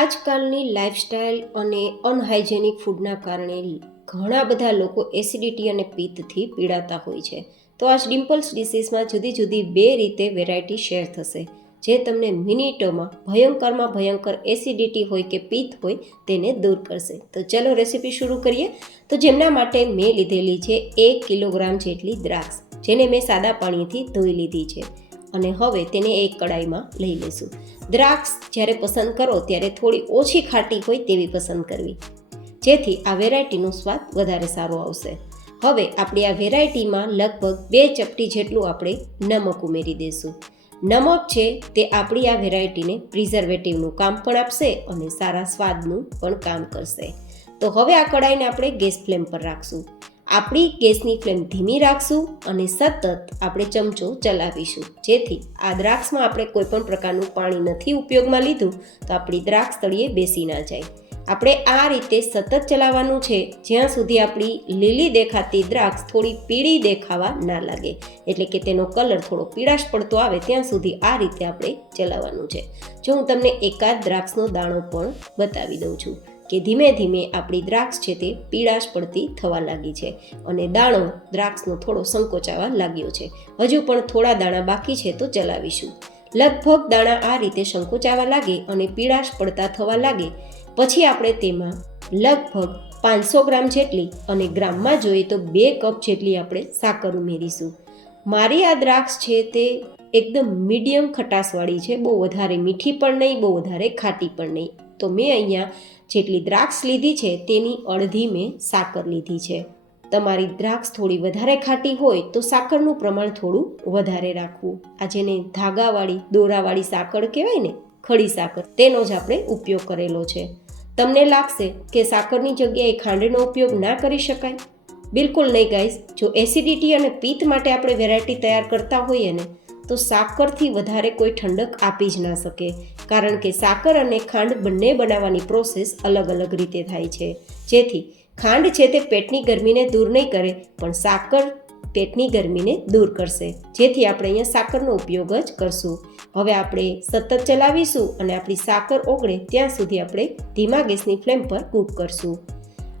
આજકાલની લાઇફસ્ટાઇલ અને અનહાઇજેનિક ફૂડના કારણે ઘણા બધા લોકો એસિડિટી અને પિત્તથી પીડાતા હોય છે. તો આજ ડિમ્પલ્સ ડિશીસમાં જુદી જુદી 2 રીતે વેરાયટી શેર થશે, જે તમને મિનિટોમાં ભયંકરમાં ભયંકર એસિડિટી હોય કે પિત્ત હોય તેને દૂર કરશે. તો ચલો રેસીપી શરૂ કરીએ. તો જેમના માટે મેં લીધેલી છે 1 કિલોગ્રામ જેટલી દ્રાક્ષ, જેને મેં સાદા પાણીથી ધોઈ લીધી છે. અને હવે તેને એક કડાઈમાં લઈ લઈશું. દ્રાક્ષ જ્યારે પસંદ કરો ત્યારે થોડી ઓછી ખાટી હોય તેવી પસંદ કરવી, જેથી આ વેરાયટીનો સ્વાદ વધારે સારો આવશે. હવે આપણી આ વેરાયટીમાં લગભગ 2 ચપટી જેટલું આપણે નમક ઉમેરી દઈશું. નમક છે તે આપણી આ વેરાયટીને પ્રિઝર્વેટિવનું કામ પણ આપશે અને સારા સ્વાદનું પણ કામ કરશે. તો હવે આ કડાઈને આપણે ગેસ ફ્લેમ પર રાખશું. આપણી ગેસની ફ્લેમ ધીમી રાખશું અને સતત આપણે ચમચો ચલાવીશું, જેથી આ દ્રાક્ષમાં આપણે કોઈ પણ પ્રકારનું પાણી નથી ઉપયોગમાં લીધું તો આપણી દ્રાક્ષ તળિયે બેસી ના જાય. આપણે આ રીતે સતત ચલાવવાનું છે જ્યાં સુધી આપણી લીલી દેખાતી દ્રાક્ષ થોડી પીળી દેખાવા ના લાગે, એટલે કે તેનો કલર થોડો પીળાશ પડતો આવે ત્યાં સુધી આ રીતે આપણે ચલાવવાનું છે. જો હું તમને એકાદ દ્રાક્ષનો દાણો પણ બતાવી દઉં છું કે ધીમે ધીમે આપણી દ્રાક્ષ છે તે પીળાશ પડતી થવા લાગી છે અને દાણો દ્રાક્ષનો થોડો સંકોચાવા લાગ્યો છે. હજુ પણ થોડા દાણા બાકી છે, તો ચલાવીશું. લગભગ દાણા આ રીતે સંકોચાવા લાગે અને પીળાશ પડતા થવા લાગે પછી આપણે તેમાં લગભગ 500 ગ્રામ જેટલી અને ગ્રામમાં જોઈએ તો 2 કપ જેટલી આપણે સાકર ઉમેરીશું. મારી આ દ્રાક્ષ છે તે એકદમ મીડિયમ ખટાશવાળી છે, બહુ વધારે મીઠી પણ નહીં, બહુ વધારે ખાટી પણ નહીં. તો મેં અહીંયા જેટલી દ્રાક્ષ લીધી છે તેની અડધી મેં સાકર લીધી છે. તમારી દ્રાક્ષ થોડી વધારે ખાટી હોય તો સાકરનું પ્રમાણ થોડું વધારે રાખવું. આ જેને ધાગાવાળી દોરાવાળી સાકર કહેવાય ને, ખડી સાકર, તેનો જ આપણે ઉપયોગ કરેલો છે. તમને લાગશે કે સાકરની જગ્યાએ ખાંડનો ઉપયોગ ના કરી શકાય? બિલકુલ નહીં ગાઈઝ. જો એસિડિટી અને પિત્ત માટે આપણે વેરાયટી તૈયાર કરતા હોઈએ ને, તો સાકરથી વધારે કોઈ ઠંડક આપી જ ના શકે, કારણ કે સાકર અને ખાંડ બંને બનાવવાની પ્રોસેસ અલગ અલગ રીતે થાય છે. જેથી ખાંડ છે તે પેટની ગરમીને દૂર નહીં કરે, પણ સાકર પેટની ગરમીને દૂર કરશે, જેથી આપણે અહીંયા સાકરનો ઉપયોગ જ કરશું. હવે આપણે સતત ચલાવીશું અને આપણી સાકર ઓગળે ત્યાં સુધી આપણે ધીમા ગેસની ફ્લેમ પર કૂક કરશું.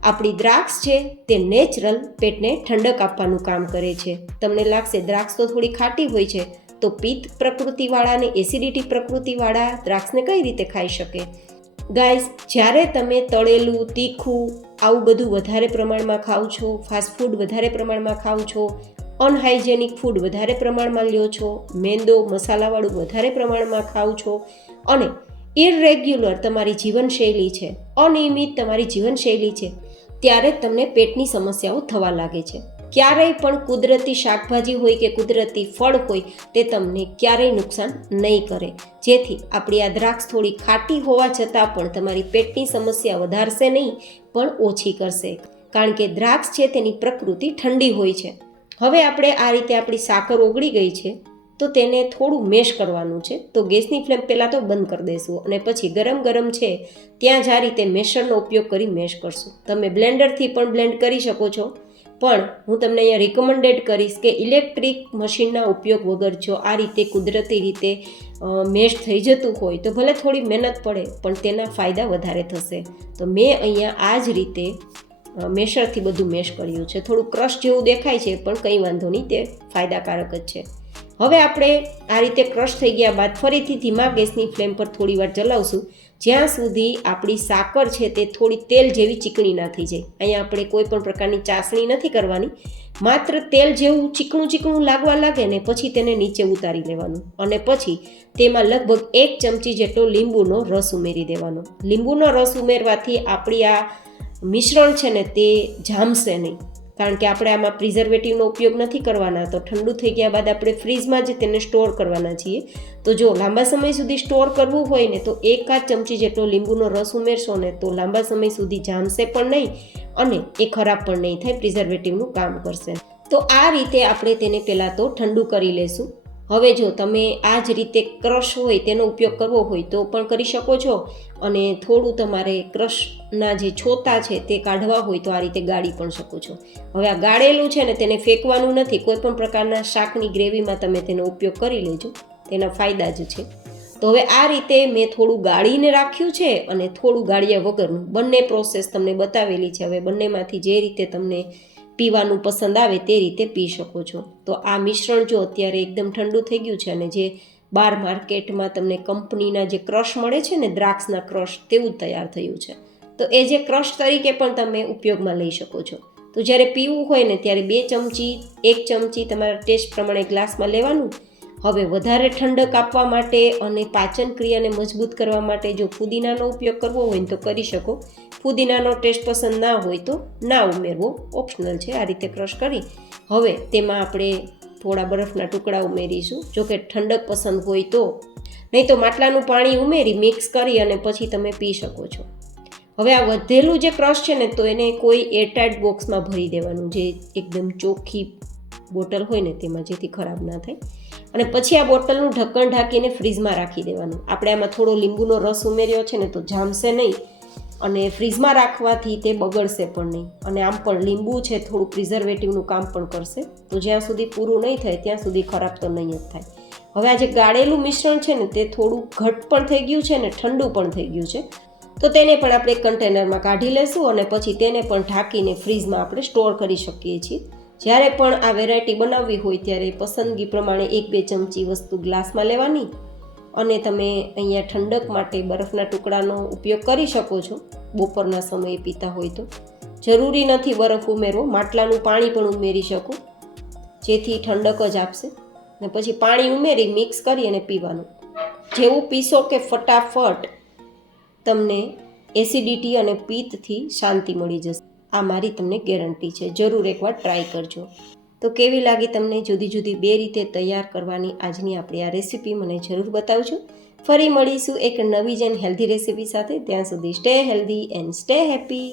આપણી દ્રાક્ષ છે તે નેચરલ પેટને ઠંડક આપવાનું કામ કરે છે. તમને લાગશે દ્રાક્ષ તો થોડી ખાટી હોય છે, તો પિત્ત પ્રકૃતિવાળા અને એસિડિટી પ્રકૃતિવાળા દ્રાક્ષને કઈ રીતે ખાઈ શકે? ગાઈઝ, જ્યારે તમે તળેલું, તીખું આવું બધું વધારે પ્રમાણમાં ખાઓ છો, ફાસ્ટ ફૂડ વધારે પ્રમાણમાં ખાઓ છો, અનહાઇજેનિક ફૂડ વધારે પ્રમાણમાં લ્યો છો, મેંદો મસાલાવાળું વધારે પ્રમાણમાં ખાઓ છો અને ઇરરેગ્યુલર તમારી જીવનશૈલી છે, અનિયમિત તમારી જીવનશૈલી છે, ત્યારે તમને પેટની સમસ્યાઓ થવા લાગે છે. ક્યારેય પણ કુદરતી શાકભાજી હોય કે કુદરતી ફળ હોય તે તમને ક્યારેય નુકસાન નહીં કરે. જેથી આપણી આ દ્રાક્ષ થોડી ખાટી હોવા છતાં પણ તમારી પેટની સમસ્યા વધારશે નહીં, પણ ઓછી કરશે, કારણ કે દ્રાક્ષ છે તેની પ્રકૃતિ ઠંડી હોય છે. હવે આપણે આ રીતે આપણી સાકર ઓગળી ગઈ છે, તો તેને થોડું મેશ કરવાનું છે. તો ગેસની ફ્લેમ પહેલાં તો બંધ કરી દઈશું અને પછી ગરમ ગરમ છે ત્યાં જ આ રીતે મેશરનો ઉપયોગ કરી મેશ કરશું. તમે બ્લેન્ડરથી પણ બ્લેન્ડ કરી શકો છો, પણ હું તમને અહીંયા રિકમેન્ડેડ કરીશ કે ઇલેક્ટ્રિક મશીનના ઉપયોગ વગર જો આ રીતે કુદરતી રીતે મેશ થઈ જતું હોય તો ભલે થોડી મહેનત પડે, પણ તેના ફાયદા વધારે થશે. તો મેં અહીંયા આ જ રીતે મેશરથી બધું મેશ કર્યું છે. થોડું ક્રશ જેવું દેખાય છે, પણ કંઈ વાંધો નહીં, તે ફાયદાકારક જ છે. હવે આપણે આ રીતે ક્રશ થઈ ગયા બાદ ફરીથી ધીમા ગેસની ફ્લેમ પર થોડી વાર ચલાવશું, જ્યાં સુધી આપણી સાકર છે તે થોડી તેલ જેવી ચીકણી ના થઈ જાય. અહીંયા આપણે કોઈ પણ પ્રકારની ચાસણી નથી કરવાની, માત્ર તેલ જેવું ચીકણું ચીકણું લાગવા લાગે ને પછી તેને નીચે ઉતારી લેવાનું અને પછી તેમાં લગભગ 1 ચમચી જેટલો લીંબુનો રસ ઉમેરી દેવાનો. લીંબુનો રસ ઉમેરવાથી આપણી આ મિશ્રણ છે ને તે જામશે નહીં, કારણ કે આપણે આમાં પ્રિઝર્વેટિવનો ઉપયોગ નથી કરવાના. તો ઠંડુ થઈ ગયા બાદ આપણે ફ્રીજમાં જ તેને સ્ટોર કરવાના છીએ. તો જો લાંબા સમય સુધી સ્ટોર કરવું હોય ને, તો 1 ચમચી જેટલો લીંબુનો રસ ઉમેરશો ને તો લાંબા સમય સુધી જામશે પણ નહીં અને એ ખરાબ પણ નહીં થાય, પ્રિઝર્વેટિવનું કામ કરશે. તો આ રીતે આપણે તેને પહેલાં તો ઠંડુ કરી લેશું. હવે જો તમે આ જ રીતે ક્રશ હોય તેનો ઉપયોગ કરવો હોય તો પણ કરી શકો છો, અને થોડું તમારે ક્રશના જે છોતા છે તે કાઢવા હોય તો આ રીતે ગાળી પણ શકો છો. હવે આ ગાળેલું છે ને તેને ફેંકવાનું નથી, કોઈ પણ પ્રકારના શાકની ગ્રેવીમાં તમે તેનો ઉપયોગ કરી લેજો, તેના ફાયદા જ છે. તો હવે આ રીતે મેં થોડું ગાળીને રાખ્યું છે અને થોડું ગાળ્યા વગરનું બંને પ્રોસેસ તમને બતાવેલી છે. હવે બંનેમાંથી જે રીતે તમને પીવાનું પસંદ આવે તે રીતે પી શકો છો. તો આ મિશ્રણ જો અત્યારે એકદમ ઠંડુ થઈ ગયું છે અને જે બાર માર્કેટમાં તમને કંપનીના જે ક્રશ મળે છે ને દ્રાક્ષના ક્રશ તેવું તૈયાર થયું છે. તો એ જે ક્રશ તરીકે પણ તમે ઉપયોગમાં લઈ શકો છો. તો જ્યારે પીવું હોય ને ત્યારે 2 ચમચી 1 ચમચી તમારા ટેસ્ટ પ્રમાણે ગ્લાસમાં લેવાનું. હવે વધારે ઠંડક આપવા માટે અને પાચન ક્રિયાને મજબૂત કરવા માટે જો ફુદીનાનો ઉપયોગ કરવો હોય ને તો કરી શકો. ફુદીનાનો ટેસ્ટ પસંદ ના હોય તો ના ઉમેરવો, ઓપ્શનલ છે. આ રીતે ક્રશ કરી હવે તેમાં આપણે થોડા બરફના ટુકડા ઉમેરીશું. જો કે ઠંડક પસંદ હોય તો, નહીં તો માટલાનું પાણી ઉમેરી મિક્સ કરી અને પછી તમે પી શકો છો. હવે આ વધેલું જે ક્રશ છે ને તો એને કોઈ એરટાઇટ બોક્સમાં ભરી દેવાનું, જે એકદમ ચોખ્ખી બોટલ હોય ને તેમાં, જેથી ખરાબ ના થાય. અને પછી આ બોટલનું ઢક્કણ ઢાંકીને ફ્રીજમાં રાખી દેવાનું. આપણે આમાં થોડો લીંબુનો રસ ઉમેર્યો છે ને તો જામશે નહીં અને ફ્રીજમાં રાખવાથી તે બગડશે પણ નહીં. અને આમ પણ લીંબુ છે થોડું પ્રિઝર્વેટિવનું કામ પણ કરશે. તો જ્યાં સુધી પૂરું નહીં થાય ત્યાં સુધી ખરાબ તો નહીં જ થાય. હવે આ જે ગાળેલું મિશ્રણ છે ને તે થોડું ઘટ પણ થઈ ગયું છે ને ઠંડુ પણ થઈ ગયું છે. તો તેને પણ આપણે એક કન્ટેનરમાં કાઢી લેશું અને પછી તેને પણ ઢાંકીને ફ્રીજમાં આપણે સ્ટોર કરી શકીએ છીએ. જ્યારે પણ આ વેરાયટી બનાવવી હોય ત્યારે પસંદગી પ્રમાણે 1-2 ચમચી વસ્તુ ગ્લાસમાં લેવાની અને તમે અહીંયા ઠંડક માટે બરફના ટુકડાનો ઉપયોગ કરી શકો છો. બપોરના સમયે પીતા હોય તો જરૂરી નથી બરફ ઉમેરવો, માટલાનું પાણી પણ ઉમેરી શકો, જેથી ઠંડક જ આપશે. ને પછી પાણી ઉમેરી મિક્સ કરી અને પીવાનું. જેવું પીશો કે ફટાફટ તમને એસિડિટી અને પિત્તથી શાંતિ મળી જશે. આ મારી તમને ગેરંટી છે. જરૂર એકવાર ટ્રાય કરજો. તો કેવી લાગી તમને જુદી જુદી 2 રીતે તૈયાર કરવાની આજની આપણી આ રેસીપી? મને જરૂર બતાવજો. ફરી મળીશું એક નવી જ એન્ડ હેલ્ધી રેસીપી સાથે. ત્યાં સુધી stay healthy and stay happy.